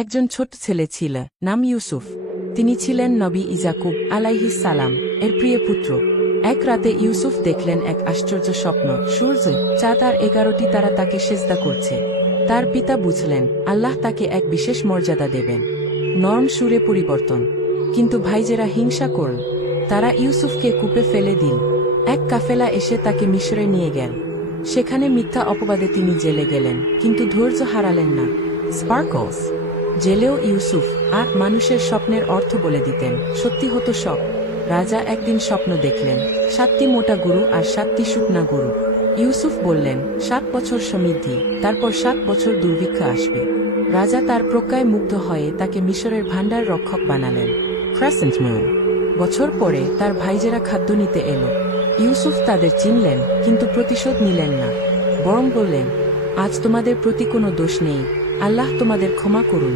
একজন ছোট ছেলে ছিল, নাম ইউসুফ। তিনি ছিলেন নবী ইয়াকুব আলাইহিস সালাম এর প্রিয় পুত্র। এক রাতে ইউসুফ দেখলেন এক আশ্চর্য স্বপ্ন, সূর্য, চাঁদ আর 11টি তারা তাকে সেজদা করছে। তার পিতা বুঝলেন আল্লাহ তাকে এক বিশেষ মর্যাদা দেবেন। নরম সুরে পরিবর্তন। কিন্তু ভাইজেরা হিংসা করল। তারা ইউসুফকে কূপে ফেলে দিল। এক কাফেলা এসে তাকে মিশরে নিয়ে গেল। সেখানে মিথ্যা অপবাদে তিনি জেলে গেলেন, কিন্তু ধৈর্য হারালেন না। স্পার্কলস জেলেও ইউসুফ আর মানুষের স্বপ্নের অর্থ বলে দিতেন, সত্যি হতো সব। রাজা একদিন স্বপ্ন দেখলেন, 7টি মোটা গরু আর 7টি শুকনা গরু। ইউসুফ বললেন, 7 বছর সমৃদ্ধি, তারপর 7 বছর দুর্ভিক্ষ আসবে। রাজা তার প্রজ্ঞায় মুগ্ধ হয়ে তাকে মিশরের ভাণ্ডার রক্ষক বানালেন। Crescent moon. বছর পরে তার ভাইজেরা খাদ্য নিতে এলো। ইউসুফ তাদের চিনলেন, কিন্তু প্রতিশোধ নিলেন না। বরং বললেন, আজ তোমাদের প্রতি কোনো দোষ নেই, আল্লাহ তোমাদের ক্ষমা করুন।